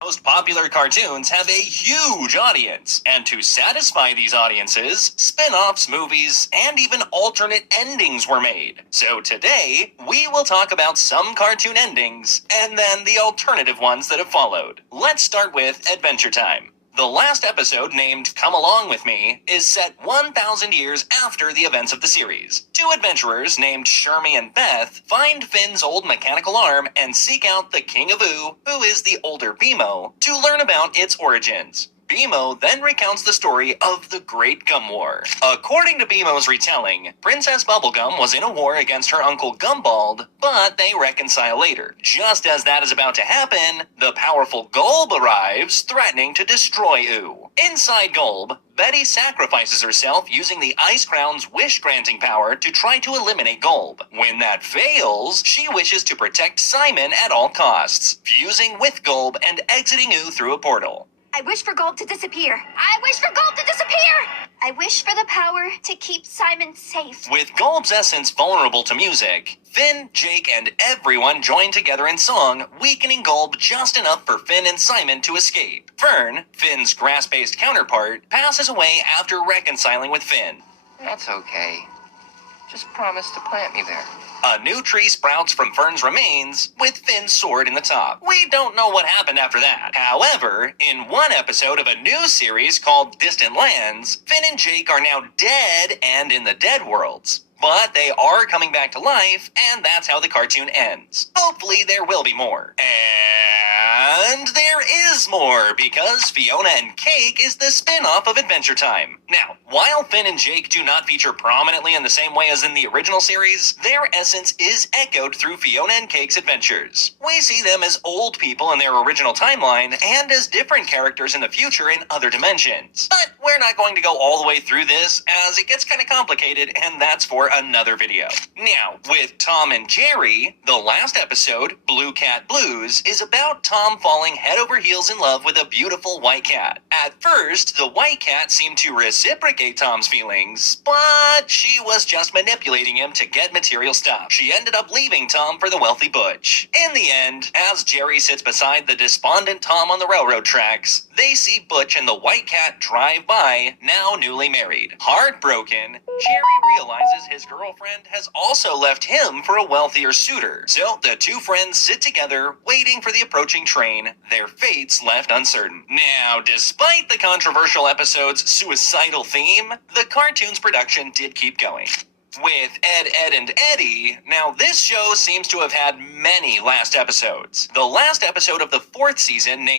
Most popular cartoons have a huge audience, and to satisfy these audiences, spin-offs, movies, and even alternate endings were made. So today, we will talk about some cartoon endings, and then the alternative ones that have followed. Let's start with Adventure Time. The last episode, named Come Along With Me, is set 1,000 years after the events of the series. Two adventurers named Shermie and Beth find Finn's old mechanical arm and seek out the King of Ooo, who is the older BMO, to learn about its origins. BMO then recounts the story of the Great Gum War. According to BMO's retelling, Princess Bubblegum was in a war against her uncle Gumbald, but they reconcile later. Just as that is about to happen, the powerful Gulb arrives, threatening to destroy Ooo. Inside Gulb, Betty sacrifices herself using the Ice Crown's wish-granting power to try to eliminate Gulb. When that fails, she wishes to protect Simon at all costs, fusing with Gulb and exiting Ooo through a portal. I wish for Gulb to disappear. I wish for Gulb to disappear! I wish for the power to keep Simon safe. With Gulb's essence vulnerable to music, Finn, Jake, and everyone join together in song, weakening Gulb just enough for Finn and Simon to escape. Fern, Finn's grass-based counterpart, passes away after reconciling with Finn. That's okay. Just promise to plant me there. A new tree sprouts from Fern's remains, with Finn's sword in the top. We don't know what happened after that. However, in one episode of a new series called Distant Lands, Finn and Jake are now dead and in the Dead Worlds. But they are coming back to life, and that's how the cartoon ends. Hopefully there will be more. And there is more, because Fiona and Cake is the spin-off of Adventure Time. Now, while Finn and Jake do not feature prominently in the same way as in the original series, their essence is echoed through Fiona and Cake's adventures. We see them as old people in their original timeline, and as different characters in the future in other dimensions. But we're not going to go all the way through this, as it gets kind of complicated, and that's for another video. Now, with Tom and Jerry, the last episode, Blue Cat Blues, is about Tom falling head over heels in love with a beautiful white cat. At first, the white cat seemed to reciprocate Tom's feelings, but she was just manipulating him to get material stuff. She ended up leaving Tom for the wealthy Butch. In the end, as Jerry sits beside the despondent Tom on the railroad tracks, they see Butch and the white cat drive by, now newly married. Heartbroken, Jerry realizes his girlfriend has also left him for a wealthier suitor. So the two friends sit together, waiting for the approaching train, their fates left uncertain. Now, despite the controversial episode's suicidal theme, the cartoon's production did keep going. With Ed, Edd and Eddy, now this show seems to have had many last episodes. The last episode of the 4th season, named